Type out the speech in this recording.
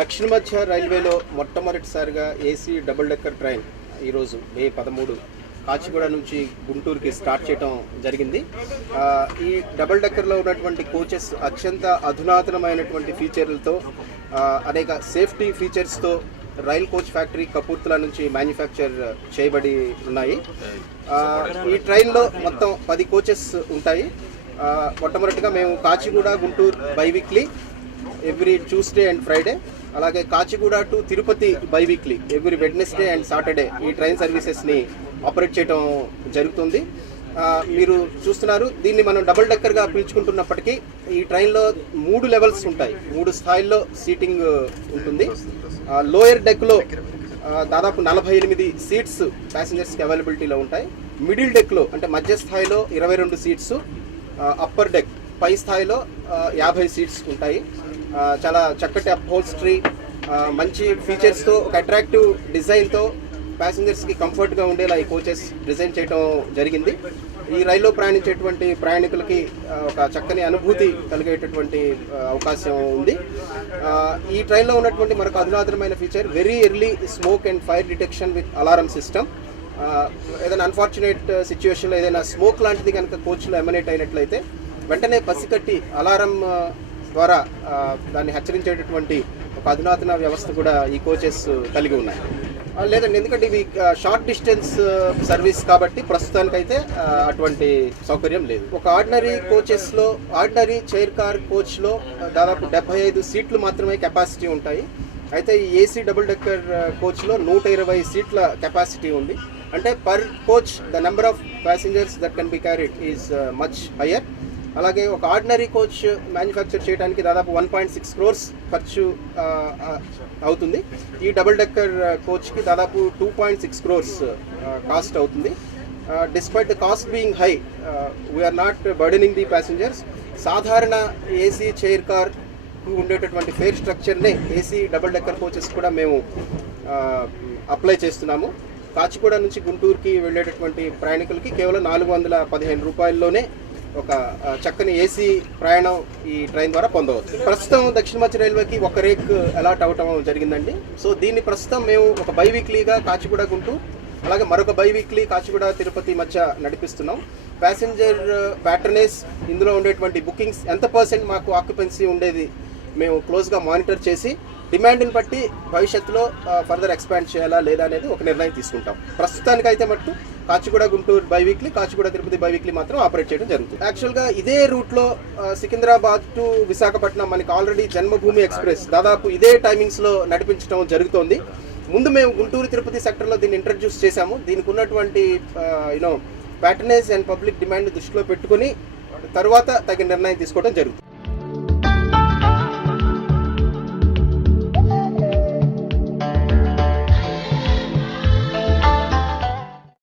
దక్షిణ మధ్య రైల్వేలో మొట్టమొదటిసారిగా ఏసీ డబుల్ డెక్కర్ ట్రైన్ ఈరోజు మే 13 కాచిగూడ నుంచి గుంటూరుకి స్టార్ట్ చేయడం జరిగింది. ఈ డబుల్ డెక్కర్లో ఉన్నటువంటి కోచెస్ అత్యంత అధునాతనమైనటువంటి ఫీచర్లతో అనేక సేఫ్టీ ఫీచర్స్తో రైల్ కోచ్ ఫ్యాక్టరీ కపూర్తలా నుంచి మ్యానుఫ్యాక్చర్ చేయబడి ఉన్నాయి. ఈ ట్రైన్లో మొత్తం 10 కోచెస్ ఉంటాయి. మొట్టమొదటిగా మేము Kachiguda Guntur biweekly every Tuesday and Friday, అలాగే Kachiguda to Tirupati biweekly every Wednesday and Saturday ఈ ట్రైన్ సర్వీసెస్ని ఆపరేట్ చేయడం జరుగుతుంది. మీరు చూస్తున్నారు, దీన్ని మనం డబుల్ డెక్కర్గా పిలుచుకుంటున్నప్పటికీ ఈ ట్రైన్లో 3 లెవెల్స్ ఉంటాయి, 3 స్థాయిల్లో సీటింగ్ ఉంటుంది. లోయర్ డెక్లో దాదాపు 48 సీట్స్ ప్యాసింజర్స్కి అవైలబిలిటీలో ఉంటాయి. మిడిల్ డెక్లో అంటే మధ్య స్థాయిలో 22 సీట్స్, అప్పర్ డెక్ పై స్థాయిలో 50 సీట్స్ ఉంటాయి. చాలా చక్కటి అప్హోల్స్ట్రీ, మంచి ఫీచర్స్తో, ఒక అట్రాక్టివ్ డిజైన్తో ప్యాసింజర్స్కి కంఫర్ట్గా ఉండేలా ఈ కోచెస్ డిజైన్ చేయడం జరిగింది. ఈ రైల్లో ప్రయాణించేటువంటి ప్రయాణికులకి ఒక చక్కని అనుభూతి కలిగేటటువంటి అవకాశం ఉంది. ఈ ట్రైన్లో ఉన్నటువంటి మరొక అధునాతనమైన feature very early smoke and fire detection with alarm system. ఏదైనా అన్ఫార్చునేట్ సిచ్యువేషన్లో ఏదైనా స్మోక్ లాంటిది కనుక కోచ్లో ఎమినేట్ అయినట్లయితే వెంటనే పసికట్టి అలారం ద్వారా దాన్ని హెచ్చరించేటటువంటి ఒక అధునాతన వ్యవస్థ కూడా ఈ కోచెస్ కలిగి ఉన్నాయి. లేదండి, ఎందుకంటే ఇవి షార్ట్ డిస్టెన్స్ సర్వీస్ కాబట్టి ప్రస్తుతానికైతే అటువంటి సౌకర్యం లేదు. ఒక ఆర్డినరీ కోచెస్లో, ఆర్డినరీ చైర్ కార్ కోచ్లో దాదాపు 75 సీట్లు మాత్రమే కెపాసిటీ ఉంటాయి. అయితే ఈ ఏసీ డబుల్ డెక్కర్ కోచ్లో 120 సీట్ల కెపాసిటీ ఉంది. అంటే per coach the number of passengers that can be carried is much higher. అలాగే ఒక ఆర్డినరీ కోచ్ మ్యానుఫ్యాక్చర్ చేయడానికి దాదాపు 1.6 crores ఖర్చు అవుతుంది. ఈ డబుల్ డెక్కర్ కోచ్కి దాదాపు 2.6 crores కాస్ట్ అవుతుంది. Despite the cost being high, we are not burdening the passengers. సాధారణ ఏసీ చైర్ కార్ ఉండేటటువంటి ఫేర్ స్ట్రక్చర్నే ఏసీ డబుల్ డెక్కర్ కోచెస్ కూడా మేము అప్లై చేస్తున్నాము. కాచిగూడ నుంచి గుంటూరుకి వెళ్ళేటటువంటి ప్రయాణికులకి కేవలం 415 రూపాయల్లోనే ఒక చక్కని ఏసీ ప్రయాణం ఈ ట్రైన్ ద్వారా పొందవచ్చు. ప్రస్తుతం దక్షిణ మధ్య రైల్వేకి ఒక రేక్ అలాట్ అవటం జరిగిందండి. సో దీన్ని ప్రస్తుతం మేము ఒక బైవీక్లీగా కాచిగూడ గుంటూరు, అలాగే మరొక బైవీక్లీ కాచిగూడ తిరుపతి మధ్య నడిపిస్తున్నాం. ప్యాసింజర్ ప్యాటర్నేజ్, ఇందులో ఉండేటువంటి బుకింగ్స్ ఎంత % మాకు ఆక్యుపెన్సీ ఉండేది మేము క్లోజ్గా మానిటర్ చేసి డిమాండ్ని బట్టి భవిష్యత్తులో ఫర్దర్ ఎక్స్పాండ్ చేయాలా లేదా అనేది ఒక నిర్ణయం తీసుకుంటాం. ప్రస్తుతానికైతే మట్టు కాచిగూడ గుంటూరు బైవీక్లీ, కాచిగూడ తిరుపతి బైవీక్లీ మాత్రం ఆపరేట్ చేయడం జరుగుతుంది. యాక్చువల్గా ఇదే రూట్లో సికింద్రాబాద్ టు విశాఖపట్నం మనకి ఆల్రెడీ జన్మభూమి ఎక్స్ప్రెస్ దాదాపు ఇదే టైమింగ్స్లో నడిపించడం జరుగుతోంది. ముందు మేము గుంటూరు తిరుపతి సెక్టర్లో దీన్ని ఇంట్రడ్యూస్ చేశాము. దీనికి ఉన్నటువంటి ప్యాటర్నేజ్ అండ్ పబ్లిక్ డిమాండ్ దృష్టిలో పెట్టుకుని తర్వాత తగిన నిర్ణయం తీసుకోవడం జరుగుతుంది.